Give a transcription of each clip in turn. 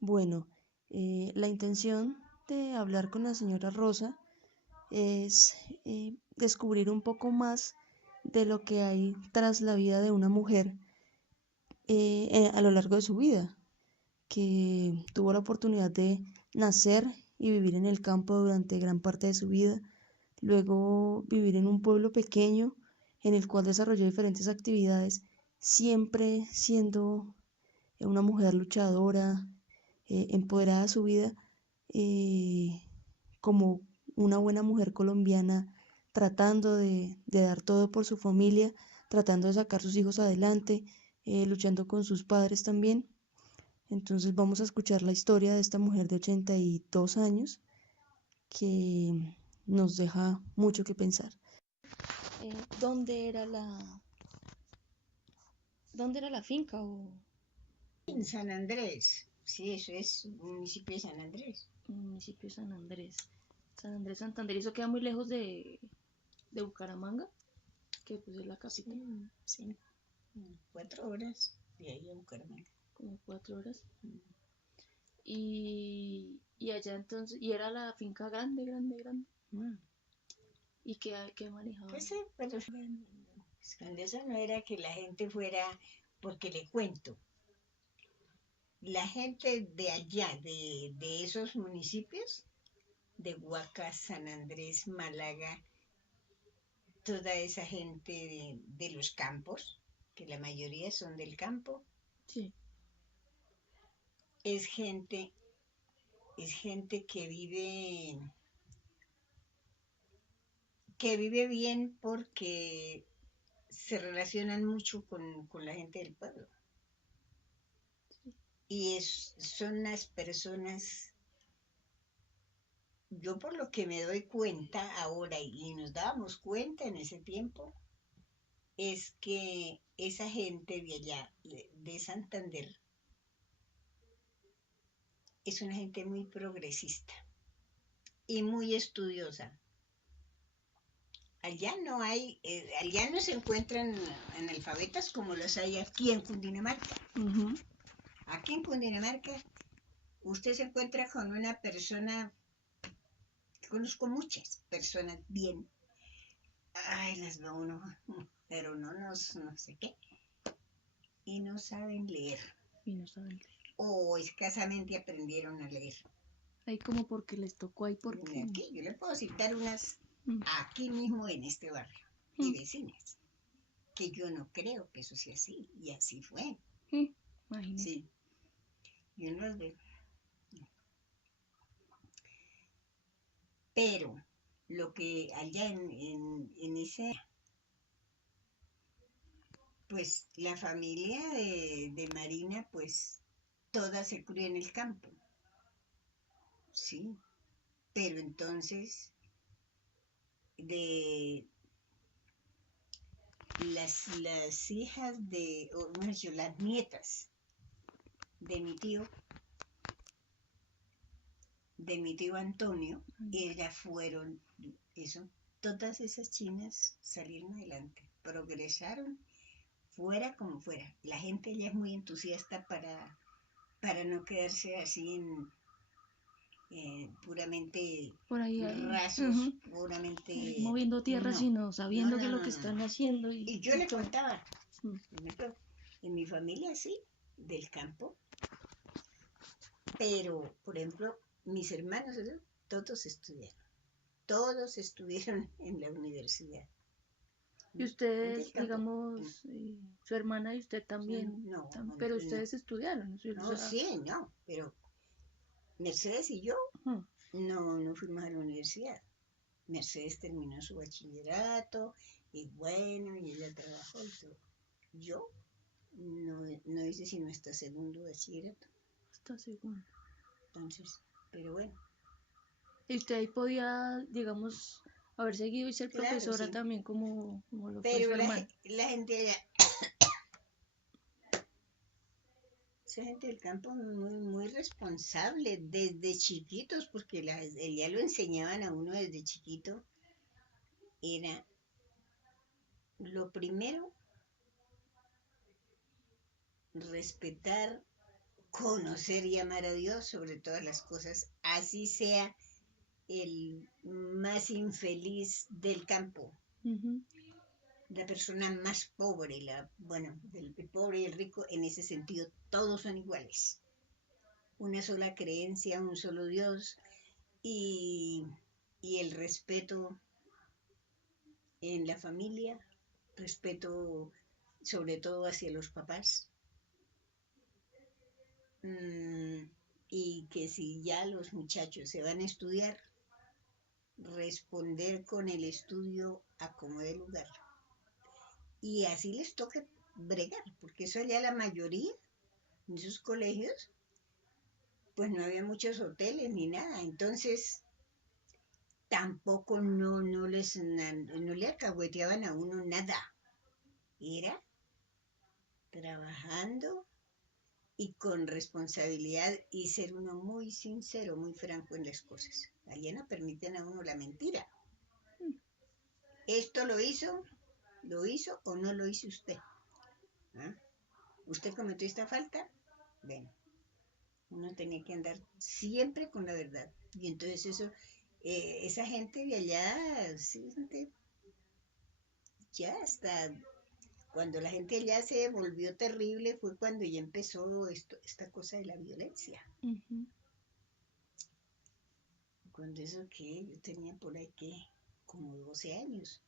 Bueno, la intención de hablar con la señora Rosa es descubrir un poco más de lo que hay tras la vida de una mujer a lo largo de su vida, que tuvo la oportunidad de nacer y vivir en el campo durante gran parte de su vida, luego vivir en un pueblo pequeño en el cual desarrolló diferentes actividades, siempre siendo una mujer luchadora, empoderada de su vida, eh, como una buena mujer colombiana, tratando de dar todo por su familia, tratando de sacar sus hijos adelante, luchando con sus padres también. Entonces vamos a escuchar la historia de esta mujer de 82 años que nos deja mucho que pensar. ¿Dónde era dónde era la finca o En San Andrés, sí, eso es un municipio de San Andrés. municipio de San Andrés? San Andrés Santander, eso queda muy lejos de Bucaramanga, que pues es la capital, Sí, sí, 4 horas de ahí a Bucaramanga. como 4 horas. Y allá entonces, y era la finca grande, grande, grande. Mm. ¿Y qué manejaban? Pues sí, pero eso no era que la gente fuera, porque le cuento, la gente de allá, de esos municipios, de Huacas, San Andrés, Málaga, toda esa gente de los campos, que la mayoría son del campo, Sí. es gente, es gente que vive bien porque se relacionan mucho con la gente del pueblo. Y son las personas, yo por lo que me doy cuenta ahora y nos dábamos cuenta en ese tiempo, es que esa gente de allá, de Santander, es una gente muy progresista y muy estudiosa. Allá no se encuentran analfabetas como los hay aquí en Cundinamarca. Ujú. Aquí en Cundinamarca usted se encuentra con una persona, conozco muchas personas bien, ay, las veo uno, pero no sé qué, y no saben leer, Y no saben leer. o escasamente aprendieron a leer. Ahí como porque les tocó, ahí porque... Aquí yo le puedo citar unas Mm, aquí mismo en este barrio, y mm, vecinas, que yo no creo que eso sea así, y así fue. imagínese. Sí, yo no los veo. Pero lo que allá en ese, pues la familia de Marina, pues toda se crió en el campo, sí, pero entonces de las hijas o bueno, las nietas de mi tío, Antonio, ellas fueron, eso, todas esas chinas salieron adelante, progresaron fuera como fuera. La gente ya es muy entusiasta para no quedarse así en puramente Por ahí, rasos, puramente... moviendo tierra, No, sino no, sabiendo qué no, es lo no, que no, no. están haciendo Y yo y le todo. contaba, Mm. por ejemplo, en mi familia sí, del campo, pero, por ejemplo, mis hermanos, ¿no? todos estudiaron, todos estuvieron en la universidad. Y Del ustedes, campo. digamos, su hermana y usted también, No, pero no, ustedes estudiaron, ¿sí? O no, sea, sí, no, pero Mercedes y yo mm, no fuimos a la universidad. Mercedes terminó su bachillerato y bueno, y ella trabajó y todo. Yo no hice sino hasta segundo bachillerato. hasta segundo. Entonces, pero bueno, Y usted ahí podía, digamos, haber seguido y ser claro, profesora sí. también como lo fue Pero su hermana. la gente allá, esa gente del campo muy responsable desde chiquitos, porque ya lo enseñaban a uno desde chiquito. Era lo primero, respetar conocer y amar a Dios sobre todas las cosas, así sea el más infeliz del campo, Ujú. la persona más pobre, bueno, el pobre y el rico, en ese sentido, todos son iguales. Una sola creencia, un solo Dios y, y el respeto en la familia, respeto sobre todo hacia los papás. Y que si ya los muchachos se van a estudiar, responder con el estudio a como dé lugar. Y así les toca bregar, porque eso ya la mayoría en esos colegios, pues no había muchos hoteles ni nada, entonces tampoco no le alcahueteaban a uno nada, era trabajando y con responsabilidad y ser uno muy sincero, muy franco en las cosas. Allá no permiten a uno la mentira. Esto lo hizo o no lo hizo usted. ¿Ah? ¿Usted cometió esta falta? Bueno, uno tenía que andar siempre con la verdad. Y entonces eso, esa gente de allá, sí, ya hasta cuando la gente allá se volvió terrible fue cuando ya empezó esta cosa de la violencia. Ujú. Cuando eso que yo tenía por ahí que como 12 años,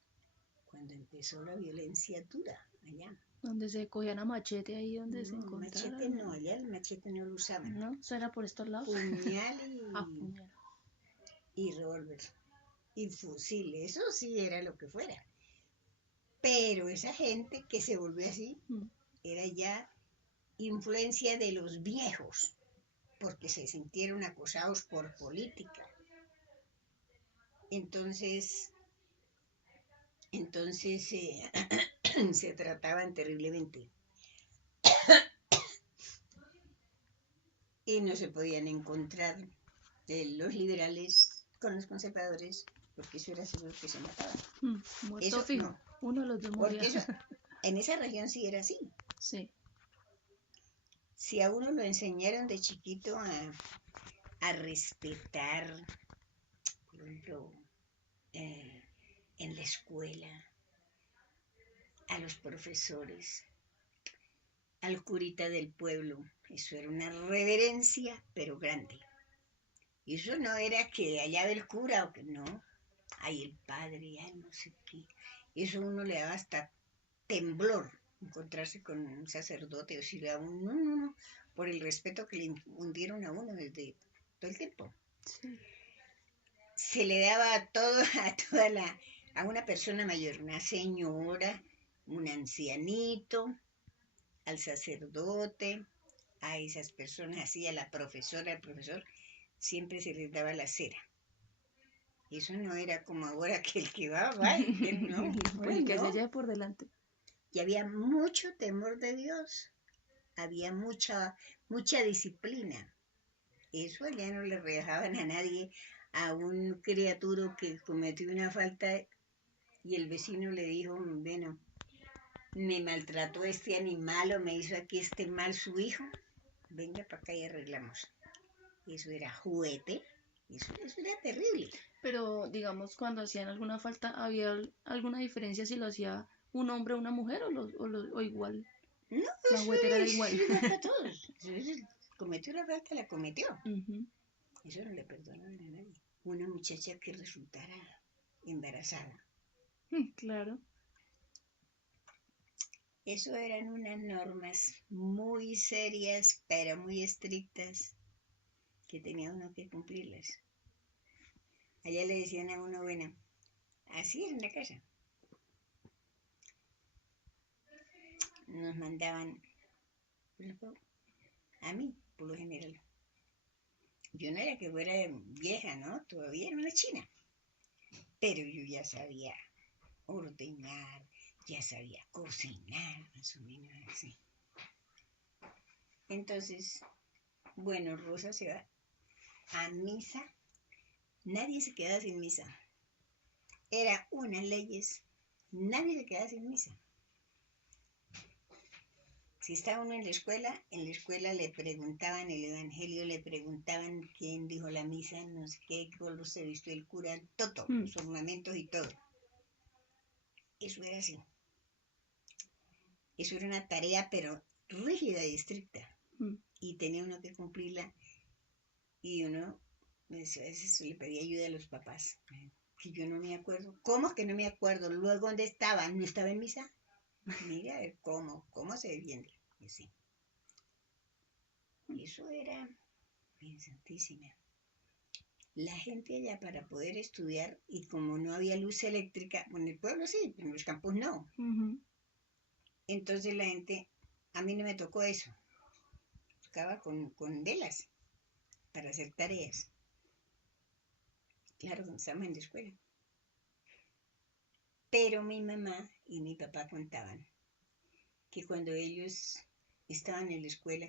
cuando empezó la violencia dura allá. Donde se cogían a machete ahí donde se No, machete encontraran. no, allá el machete no lo usaban. No, eso era por estos lados. Puñal Ah, puñal. y revólver y fusil, eso sí era lo que fuera. Pero esa gente que se volvió así Mm. era ya influencia de los viejos, porque se sintieron acosados por política. Entonces, se trataban terriblemente y no se podían encontrar los liberales con los conservadores, porque eso era seguro que se mataban. Muerto Eso fijo. no, Uno de los dos moría. porque eso en esa región sí era así. Sí. Si a uno lo enseñaron de chiquito a respetar, por ejemplo, eh, en la escuela, a los profesores, al curita del pueblo, eso era una reverencia, pero grande. Y eso no era que allá del cura o que no, ay, el padre, ay, no sé qué. Eso a uno le daba hasta temblor encontrarse con un sacerdote o decirle a uno, no, por el respeto que le infundieron a uno desde todo el tiempo. Sí. Se le daba a todo, a una persona mayor, una señora, un ancianito, al sacerdote, a esas personas así, a la profesora, al profesor, siempre se les daba la cera. Eso no era como ahora que el que va, y que no, El que se bueno. lleve por delante. Y había mucho temor de Dios, había mucha disciplina. Eso allá no le rebajaban a nadie, a un criaturo que cometió una falta y el vecino le dijo, bueno, me maltrató este animal o me hizo aquí este mal su hijo, venga para acá y arreglamos. Eso era juguete, eso era terrible. Pero, digamos, cuando hacían alguna falta, ¿había alguna diferencia si lo hacía un hombre o una mujer o igual? No, La eso juguetera era es igual. igual para todos. Cometió la falta, la cometió. Ujú. Eso no le perdonaban a nadie. Una muchacha que resultara embarazada. Claro. Eso eran unas normas muy serias, pero muy estrictas, que tenía uno que cumplirlas. Allá le decían a uno, bueno, así es en la casa. Nos mandaban, a mí, por lo general. Yo no era que fuera vieja, ¿no? Todavía era una china. Pero yo ya sabía ordenar, ya sabía cocinar, más o menos así. Entonces, bueno, Rosa se va a misa. Nadie se quedaba sin misa. Era unas leyes. Nadie se quedaba sin misa. Si estaba uno en la escuela le preguntaban el evangelio, le preguntaban quién dijo la misa, no sé qué color se vistió el cura, todo, Mm, los ornamentos y todo. Eso era así. Eso era una tarea, pero rígida y estricta. mm. Y tenía uno que cumplirla. Y uno, pues, a veces le pedía ayuda a los papás. Que yo no me acuerdo. ¿Cómo que no me acuerdo? Luego, ¿dónde estaba? ¿No estaba en misa? Mira, a ver, ¿cómo se defiende? Y sí. Eso era bien santísima. La gente allá para poder estudiar, y como no había luz eléctrica, bueno, en el pueblo sí, pero en los campos no. Ujú. Entonces la gente, a mí no me tocó eso. Buscaba con velas para hacer tareas. Claro, cuando estábamos en la escuela. Pero mi mamá y mi papá contaban que cuando ellos estaban en la escuela,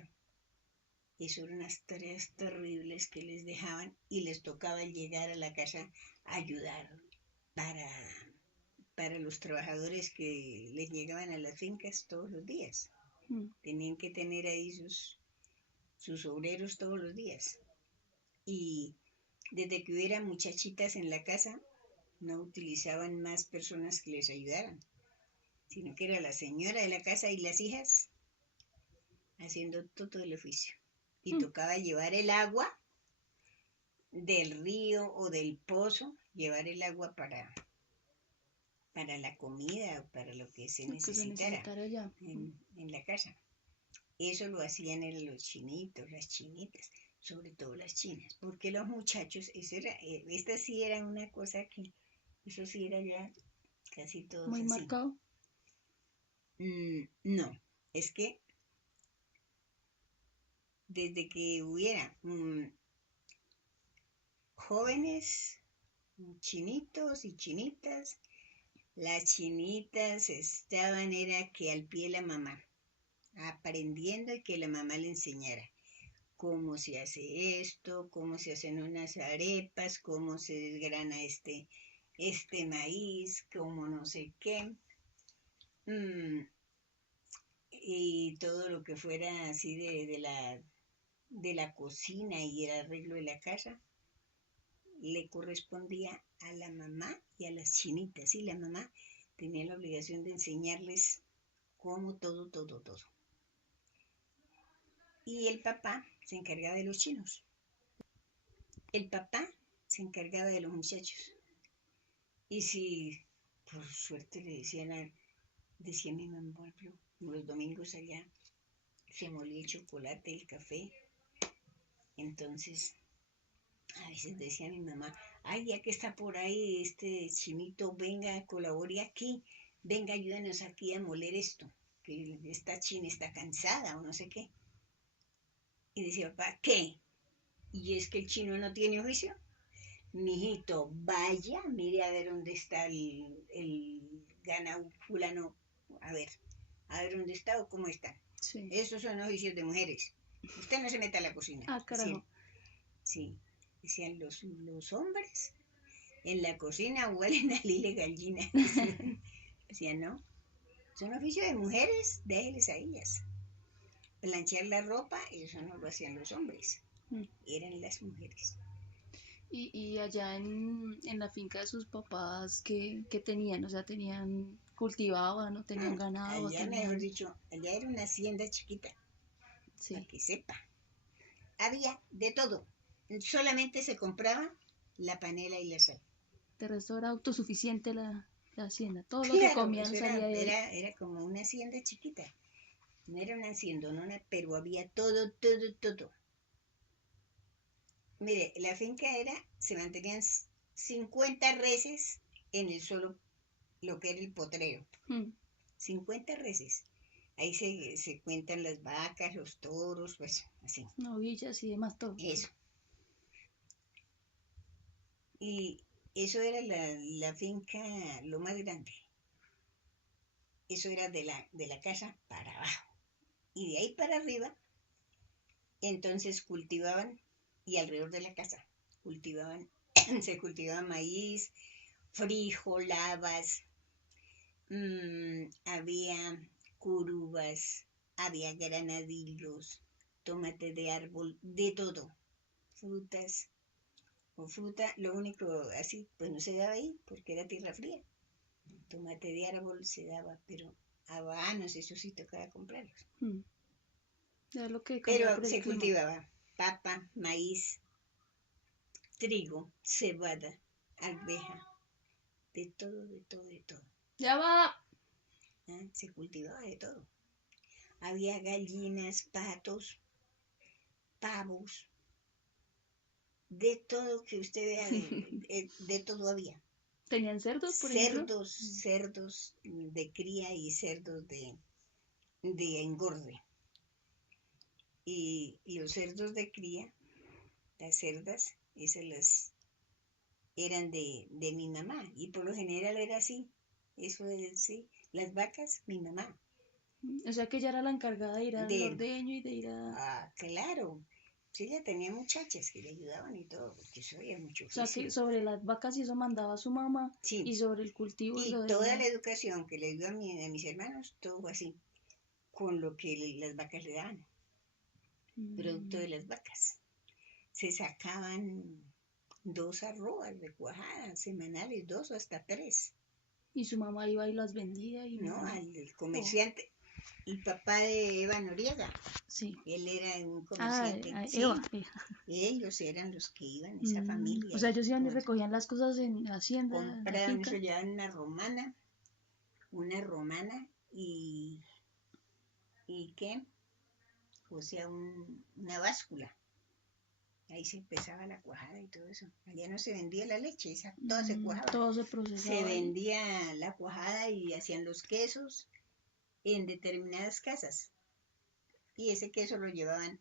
eso eran unas tareas terribles que les dejaban y les tocaba llegar a la casa a ayudar para, para los trabajadores que les llegaban a las fincas todos los días. Mm. Tenían que tener ahí sus obreros todos los días. Y desde que hubiera muchachitas en la casa, no utilizaban más personas que les ayudaran, sino que era la señora de la casa y las hijas haciendo todo el oficio. Y Mm. tocaba llevar el agua del río o del pozo, llevar el agua para la comida o para lo que se Lo que se necesitara necesitara ya. en la casa. Eso lo hacían los chinitos, las chinitas, sobre todo las chinas, porque los muchachos, esta sí era una cosa que, eso sí era ya casi todos Muy así. marcado. No, es que desde que hubiera jóvenes, chinitos y chinitas, las chinitas estaban, era que al pie de la mamá, aprendiendo y que la mamá le enseñara cómo se hace esto, cómo se hacen unas arepas, cómo se desgrana este maíz, cómo no sé qué. Y todo lo que fuera así de la cocina y el arreglo de la casa, le correspondía a la mamá y a las chinitas. Y la mamá tenía la obligación de enseñarles cómo todo. Y el papá se encargaba de los chinos. El papá se encargaba de los muchachos. Y si por suerte le decía mi mamá, por ejemplo, los domingos allá se molía el chocolate, el café. Entonces, a veces decía mi mamá, ay, ya que está por ahí este chinito, venga, colabore aquí, venga, ayúdanos aquí a moler esto, que esta china está cansada o no sé qué. Y decía, papá, ¿qué? ¿Y es que el chino no tiene oficio? Mijito, vaya, mire a ver dónde está el ganado fulano, a ver dónde está o cómo está. Sí. Esos son oficios de mujeres. Usted no se meta a la cocina. Ah, Decían, carajo. sí, decían los hombres en la cocina huelen a lile gallina. Decían, no, son oficios de mujeres, déjeles a ellas. Planchar la ropa, eso no lo hacían los hombres, Mm. eran las mujeres. Y allá en la finca de sus papás, ¿qué tenían? O sea, ¿tenían, cultivaban o tenían ganado o Allá, mejor tenían...? dicho, allá era una hacienda chiquita, para Sí. que sepa. Había de todo. Solamente se compraba la panela y la sal. De resto era autosuficiente la hacienda. Todo lo que Claro, comían eso salía era, de ahí. era, era como una hacienda chiquita. No era una haciendonona, pero había todo. Mire, la finca se mantenían 50 reses en el solo, lo que era el potrero. Mm. 50 reses. Ahí se cuentan las vacas, los toros, pues así. Novillas y demás, todo. Eso. Y eso era la finca, lo más grande. Eso era de la casa para abajo. Y de ahí para arriba, entonces cultivaban, y alrededor de la casa, cultivaban, se cultivaba maíz, frijol, habas, había curubas, había granadillos, tomate de árbol, de todo, frutas o fruta, lo único así, pues no se daba ahí porque era tierra fría. Tomate de árbol se daba, pero habanos, eso sí tocaba comprarlos. Es lo que Pero cambia por el se clima. cultivaba papa, maíz, trigo, cebada, arveja, de todo, de todo, de todo. Ya va. Se cultivaba de todo. Había gallinas, patos, pavos, de todo que usted vea, de todo había. ¿Tenían cerdos, por ejemplo? Cerdos de cría y cerdos de engorde. Y los cerdos de cría, las cerdas, esas eran de mi mamá. Y por lo general era así. Eso es, sí. Las vacas, mi mamá. O sea que ella era la encargada de ir al ordeño y de ir a... Claro. Sí, ella tenía muchachas que le ayudaban y todo, porque eso había mucho O sea oficio. que sobre las vacas y eso mandaba su mamá, Sí. y sobre el cultivo y Y lo de... toda la educación que le dio a mis hermanos, todo fue así, con lo que las vacas le daban. Producto de las vacas. Se sacaban 2 arrobas de cuajada semanales, 2 o hasta 3. Y su mamá iba y las vendía y no, al comerciante. El papá de Eva Noriega. Sí. Él era un comerciante. Sí. Eva. Ellos eran los que iban, esa familia. O sea, ellos iban y recogían las cosas en la hacienda, en la compraban, finca. eso llevaban una romana y ¿qué? O sea, una báscula. Ahí se empezaba la cuajada y todo eso. Allá no se vendía la leche, esa toda se cuajaba. Todo se procesaba. Se vendía la cuajada y hacían los quesos en determinadas casas. Y ese queso lo llevaban,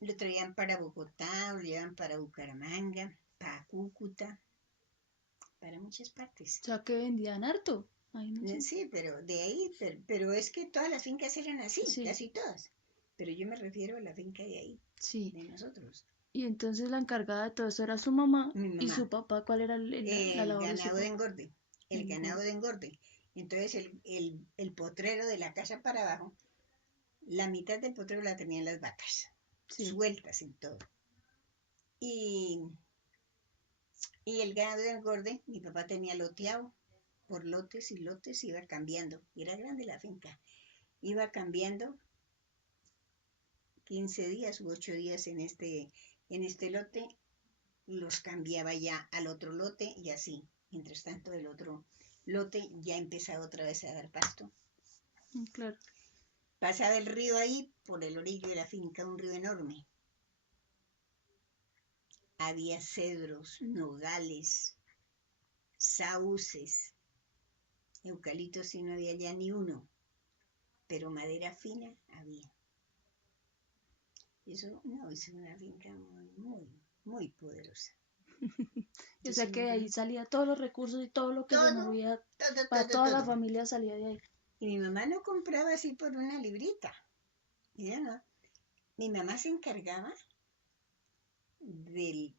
lo traían para Bogotá, lo llevaban para Bucaramanga, para Cúcuta, para muchas partes. O sea, que vendían harto. Ay, no sé. Sí, pero de ahí, pero es que todas las fincas eran así, Sí. casi todas. Pero yo me refiero a la finca de ahí, sí. de nosotros. Y entonces la encargada de todo eso era su mamá. Mi mamá. ¿Y su papá cuál era la labor de su ganado papá? de engorde. El ganado de engorde. Entonces el potrero de la casa para abajo, la mitad del potrero la tenían las vacas, sueltas en todo. Y el ganado de engorde, mi papá tenía loteado, por lotes y lotes iba cambiando. Era grande la finca. Iba cambiando 15 días u 8 días en este lote, los cambiaba ya al otro lote y así. Mientras tanto, el otro lote ya empezaba otra vez a dar pasto. Claro. Pasaba el río ahí, por el orillo de la finca, un río enorme. Había cedros, nogales, sauces, eucaliptos sí no había ya ni uno, pero madera fina había. Eso, no, es una finca muy poderosa. O sea que de ahí salía todos los recursos y todo lo que se movía para toda la familia salía de ahí. Y mi mamá no compraba así por una librita. Ya no. Mi mamá se encargaba del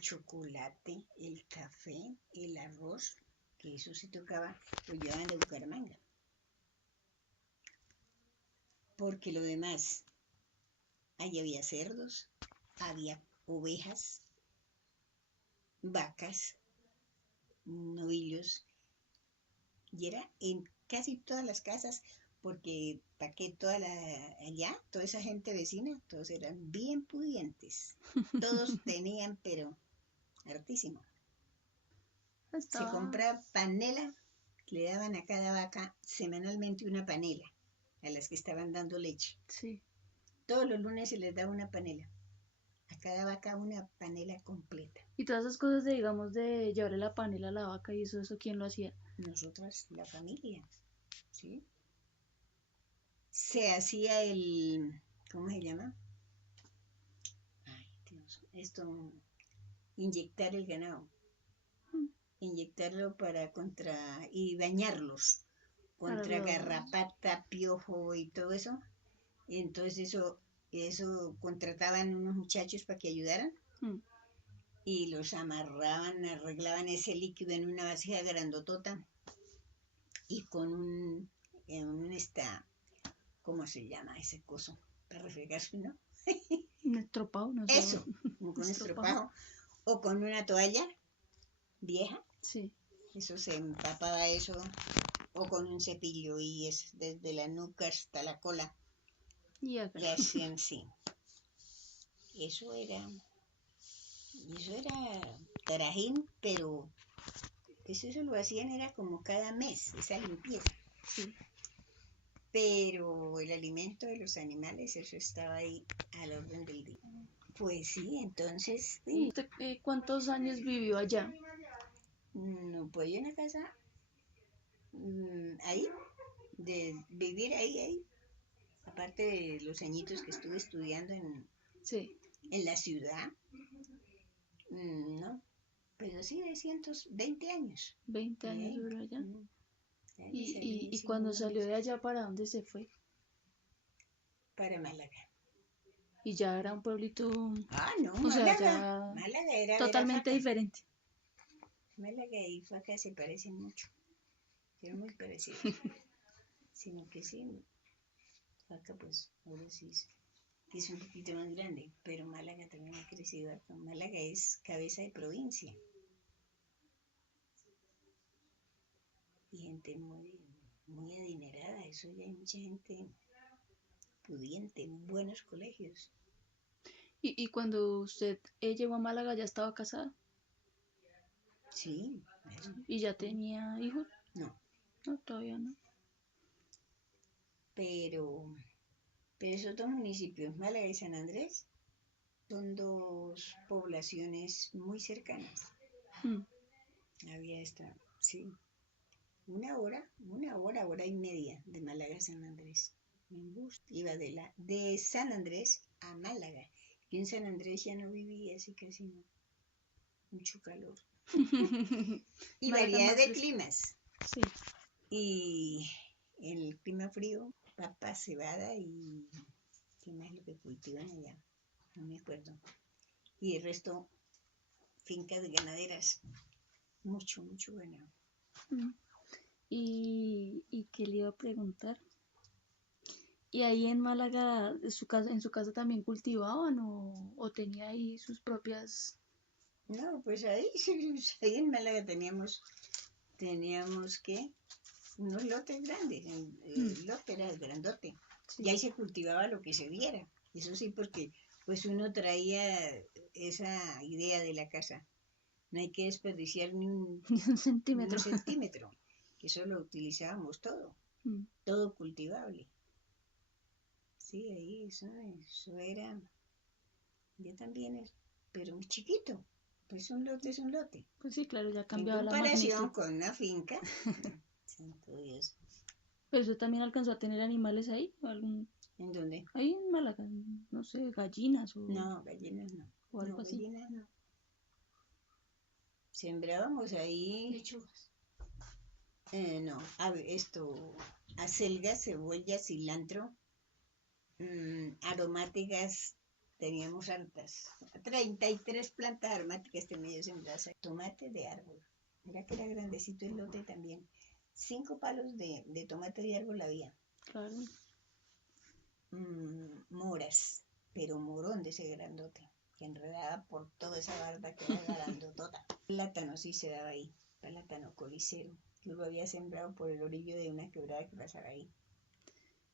chocolate, el café, el arroz, que eso sí tocaba, lo llevaban de Bucaramanga. Porque lo demás, ahí había cerdos, había ovejas, vacas, novillos, y era en casi todas las casas, porque para que allá, toda esa gente vecina, todos eran bien pudientes, todos tenían, pero hartísimo. Se compraba panela, le daban a cada vaca semanalmente una panela, a las que estaban dando leche. Sí. Todos los lunes se les daba una panela. A cada vaca una panela completa. Y todas esas cosas de, digamos, de llevarle la panela a la vaca y eso ¿quién lo hacía? Nosotras, la familia, ¿sí? Se hacía ¿cómo se llama? Ay, Dios, inyectar el ganado. Inyectarlo y bañarlos contra garrapata, piojo y todo eso. Y entonces eso contrataban unos muchachos para que ayudaran. Y los amarraban, arreglaban ese líquido en una vasija grandotota y con ¿cómo se llama ese coso? Para refregarse, ¿no? Un estropado, no sé. Eso, como con Estropado. estropajo. O con una toalla vieja. Sí. Eso se empapaba eso. O con un cepillo y es desde la nuca hasta la cola. Y acá. Le hacían sí. Eso era trajín, pero eso lo hacían era como cada mes, esa limpieza. Sí. Pero el alimento de los animales, eso estaba ahí al orden del día. Pues sí, entonces, ¿Y usted, cuántos años vivió allá? no, pues yo en la casa, ahí, de vivir ahí, aparte de los añitos que estuve estudiando Sí. en la ciudad, no, pero sí de 120 años. 20 años Ahí, duró allá. ahí salí, Y sí, cuando unos salió de meses. allá, ¿para dónde se fue? Para Málaga. Y ya era un pueblito, Ah, no, o sea, Málaga. ya Málaga era totalmente Verafaca. diferente. Málaga y Faca se parecen mucho. Son muy parecidos. Sino que sí, Faca pues ahora sí es un poquito más grande, pero Málaga también ha crecido harto. Málaga es cabeza de provincia. Y gente muy adinerada. Eso ya hay mucha gente pudiente, buenos colegios. Y cuando usted llegó a Málaga, ¿ya estaba casada? Sí, eso. ¿Y ya tenía hijos? No, No, todavía no. pero esos dos municipios, Málaga y San Andrés, son dos poblaciones muy cercanas. Mm. Había esta, sí, hora y media de Málaga a San Andrés. En bus iba de San Andrés a Málaga. Yo en San Andrés ya no vivía, así casi no. Mucho calor. Y Málaga es variedad más de fresco. climas. Sí. Y el clima frío, papa, cebada y ¿qué más es lo que cultivan allá? No me acuerdo. Y el resto, fincas ganaderas. Mucho ganado. Mm. ¿Y qué le iba a preguntar? ¿Y ahí en Málaga, en su casa también cultivaban o tenía ahí sus propias? No, pues ahí, ahí en Málaga teníamos que unos lotes grandes, el lote era grandote, Sí. y ahí se cultivaba lo que se viera, eso sí, porque pues uno traía esa idea de la casa, no hay que desperdiciar Ni un ni un centímetro. centímetro, que eso lo utilizábamos todo, Mm. todo cultivable, sí, ahí eso era, ya también pero muy chiquito, pues un lote es un lote. Pues sí, claro, ya En cambiaba la comparación magnitud. con una finca, santo Dios. ¿Pero usted también alcanzó a tener animales ahí? ¿En dónde? Ahí en Málaga, no sé, gallinas No, gallinas no. o No, algo así. gallinas no. Sembrábamos ahí, Lechugas. no, acelgas, cebolla, cilantro, aromáticas, teníamos hartas. 33 plantas aromáticas tenía sembradas. Tomate de árbol. Mira que era grandecito el lote también. 5 palos de tomate de árbol había. Claro. Moras, pero morón de ese grandote, que enredaba por toda esa barda que era grandotota. Plátano sí se daba ahí, plátano colicero, que lo había sembrado por el orillo de una quebrada que pasaba ahí.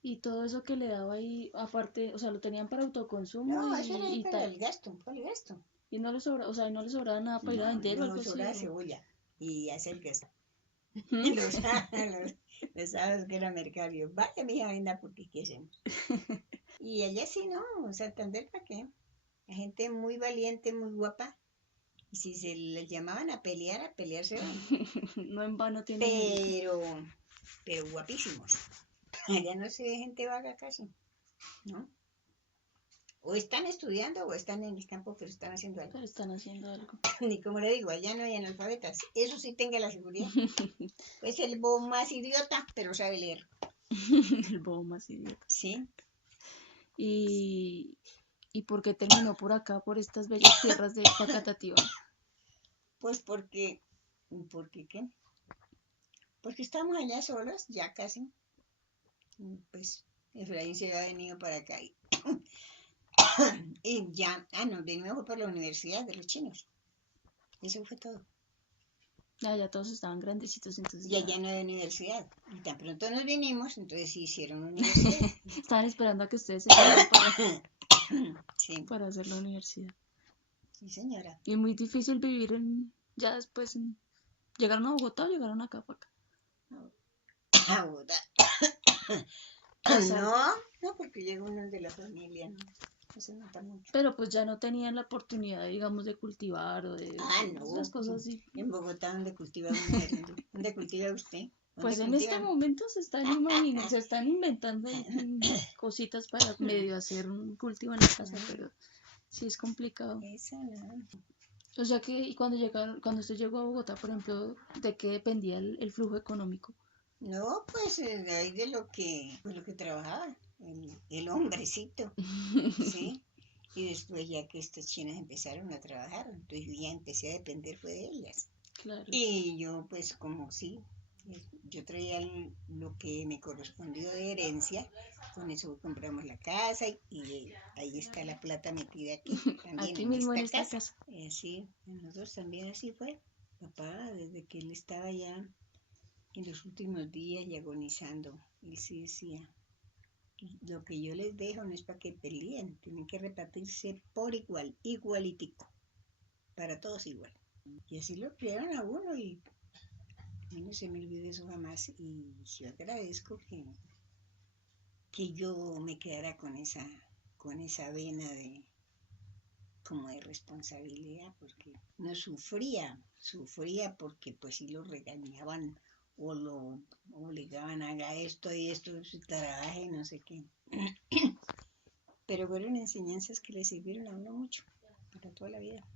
Y todo eso que le daba ahí, aparte, o sea, lo tenían para autoconsumo No, eso era ahí y para tal. el gasto, para el gasto. Y no le sobra, o sea, no le sobraba nada para ir a No, vender o no algo así. sobraba cebolla y acelgas. ¿Mm? Los sábados que era mercario, vaya mija, venda porque quiesen. Y allá sí no, Santander, ¿para qué? La gente muy valiente, muy guapa. Y si se les llamaban a pelear se van. No en vano tienen Pero guapísimos. Allá no se ve gente vaga casi, ¿no? O están estudiando o están en el campo, pero están haciendo algo. pero están haciendo algo. Ni como le digo, allá no hay analfabetas. Eso sí tenga la seguridad. Pues el bobo más idiota, pero sabe leer. El bobo más idiota. Sí. Y, ¿Y por qué terminó por acá, por estas bellas tierras de Facatativá? Pues ¿por qué qué? Porque estamos allá solos, ya casi. Pues Efraín se había venido para acá y ya, nos vinimos por la universidad de los chinos. Eso fue todo. Ya todos estaban grandecitos, entonces Y allá no hay universidad. Y tan pronto nos vinimos, entonces sí hicieron universidad. estaban esperando a que ustedes se fueran Sí, para hacer la universidad. sí, señora. Y muy difícil vivir ya después. ¿Llegaron a Bogotá o llegaron acá para acá? A Bogotá. No, porque llega uno de la familia, no. Eso no está mucho. Pero pues ya no tenían la oportunidad, digamos, de cultivar o de No. las cosas así. En Bogotá, ¿dónde cultiva uno? ¿Dónde cultiva usted? Pues en este momento se están inventando cositas para medio hacer un cultivo en la casa, pero sí es complicado. Eso no. O sea que, y cuando usted llegó a Bogotá, por ejemplo, ¿de qué dependía el flujo económico? No, pues ahí de lo que trabajaba, el hombrecito, ¿sí? Y después ya que estas chinas empezaron a trabajar, entonces yo ya empecé a depender fue de ellas. Claro. Y yo pues como sí, yo traía lo que me correspondió de herencia, con eso compramos la casa y ahí está la plata metida aquí, también Aquí en mismo esta en esta casa. casa. Sí, nosotros también así fue. Papá, desde que él estaba ya en los últimos días y agonizando, él sí decía, lo que yo les dejo no es para que peleen, tienen que repartirse por igual, igualitico, para todos igual. Y así lo criaron a uno y no se me olvide eso jamás. Y yo agradezco que yo me quedara con esa vena de como de responsabilidad, porque no sufría porque pues sí lo regañaban o lo obligaban a haga esto y esto, trabaje, no sé qué. Pero fueron enseñanzas que le sirvieron a uno mucho, para toda la vida.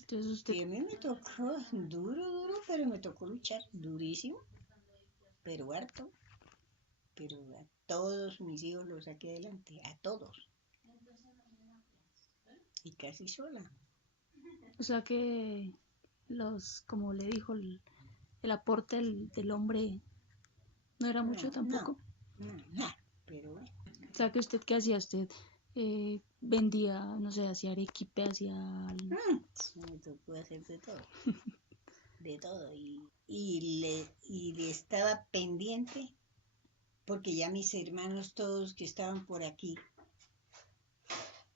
Entonces usted... Y a mí me tocó duro, pero me tocó luchar durísimo, pero harto. Pero a todos mis hijos los saqué adelante, a todos. Y casi sola. O sea que como le dijo, el aporte del hombre no era mucho tampoco. No, pero bueno. O sea que usted, ¿qué hacía? Usted vendía, no sé, hacía arequipe, hacía... Me tocó hacer de todo. De todo. Y le estaba pendiente, porque ya mis hermanos todos que estaban por aquí,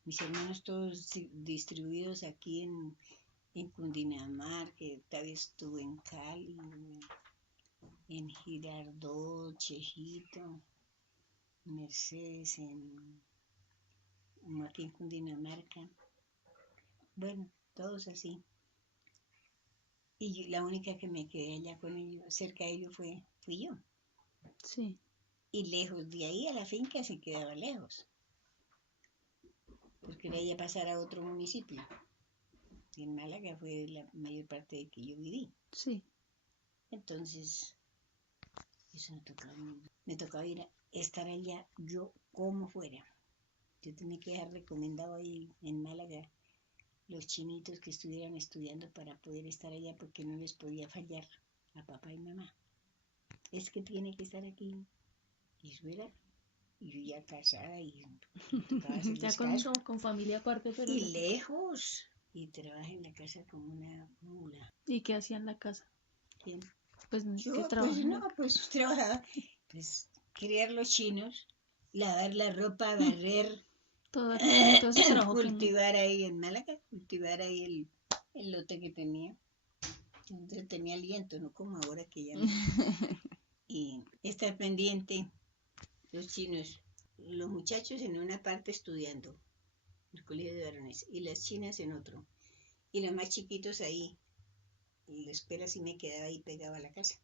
mis hermanos todos distribuidos aquí en Cundinamarca, tal vez estuve en Cali, en Girardot, Chejito, Mercedes, aquí en Cundinamarca. Bueno, todos así. Y la única que me quedé allá con ellos, cerca de ellos fui yo. Sí. Y lejos de ahí a la finca se quedaba lejos. Porque era ya pasar a otro municipio. Y en Málaga fue la mayor parte de que yo viví. Sí. Entonces, eso me tocaba ir a estar allá yo como fuera. Yo tenía que dejar recomendado ahí en Málaga los chinitos que estuvieran estudiando para poder estar allá porque no les podía fallar a papá y mamá. Es que tiene que estar aquí. Y eso era. Y yo ya casada y tocaba hacerles Ya caso. con familia aparte, pero... Y lejos. Y trabajé en la casa como una mula. ¿Y qué hacía en la casa? ¿Sí? Pues Yo, ¿qué pues trabajaba? no, pues trabajaba. Pues criar los chinos, lavar la ropa, barrer, Todo ese trabajo cultivar ahí en Málaga, cultivar ahí el lote que tenía. Entonces tenía aliento, no como ahora que ya no. Y estar pendiente, los chinos, los muchachos en una parte estudiando, el colegio de varones, y las chinas en otro. Y los más chiquitos ahí. Y la escuela sí me quedaba ahí pegaba a la casa.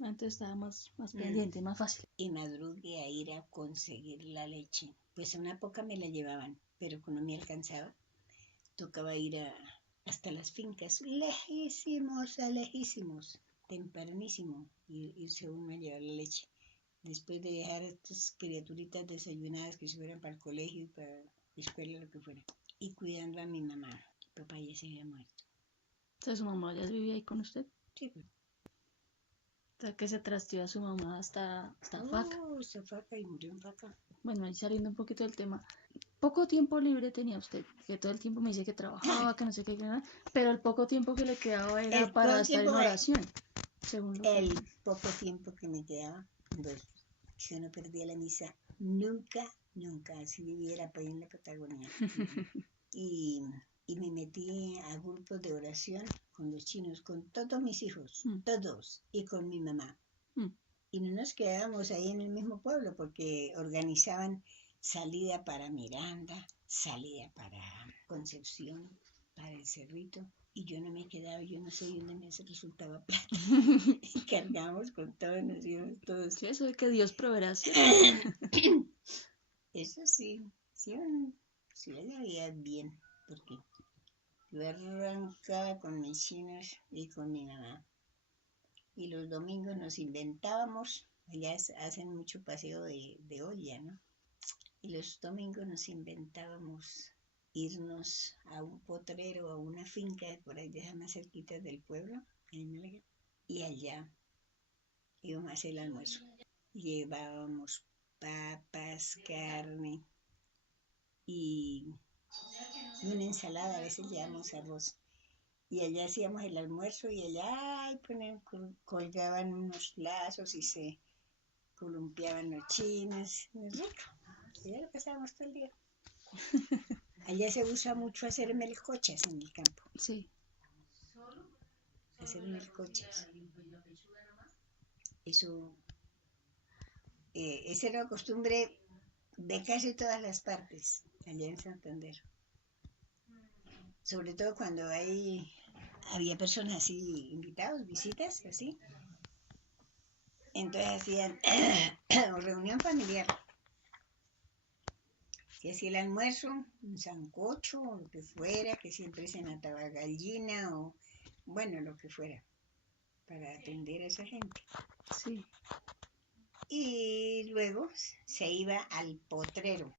Antes estaba más pendiente, más fácil. Y madrugué a ir a conseguir la leche. Pues a una poca me la llevaban, pero como no me alcanzaba, tocaba ir hasta las fincas, lejísimos, tempranísimo, y irse uno a llevar la leche. Después de dejar a estas criaturitas desayunadas que se fueran para el colegio y para la escuela, lo que fuera. Y cuidando a mi mamá. Mi papá ya se había muerto. O sea, su mamá ya vivía ahí con usted. Sí. O sea, que se trasteó a su mamá hasta Faca. Hasta Faca y murió en Faca. Bueno, ahí saliendo un poquito del tema. Poco tiempo libre tenía usted, que todo el tiempo me dice que trabajaba, que no sé qué, que nada, pero el poco tiempo que le quedaba era El para poco estar en tiempo oración, según lo que... El poco tiempo que me quedaba, pues, yo no perdía la misa nunca, nunca, si viviera por ahí en la Patagonia. Y, y me metí a grupos de oración con los chinos, con todos mis hijos, todos, y con mi mamá. Y no nos quedábamos ahí en el mismo pueblo porque organizaban salida para Miranda, salida para Concepción, para el Cerrito. Y yo no me quedaba, yo no sé dónde me resultaba plata. Y cargábamos con todos, nos íbamos todos. Sí, eso de que Dios proveerá, ¿sí? Eso sí, sí, sí la veía bien, porque yo arrancaba con mis chinos y con mi mamá. Y los domingos nos inventábamos, allá hacen mucho paseo de olla, ¿no? Y los domingos nos inventábamos irnos a un potrero, a una finca por ahí de más cerquita del pueblo, en Málaga, y allá íbamos a hacer el almuerzo. Llevábamos papas, carne y una ensalada, a veces llevábamos arroz. Y allá hacíamos el almuerzo y allá colgaban unos lazos y se columpiaban los chinos. Muy rico. Ya lo pasábamos todo el día. Allá se usa mucho hacer melcochas en el campo. Sí. Hacer melcochas. Eso, esa era la costumbre de casi todas las partes allá en Santander. Sobre todo cuando había personas así, invitados, visitas, así. Entonces hacían reunión familiar. Se hacía el almuerzo, un sancocho o lo que fuera, que siempre se mataba gallina o bueno, lo que fuera, para atender a esa gente. Sí. Y luego se iba al potrero.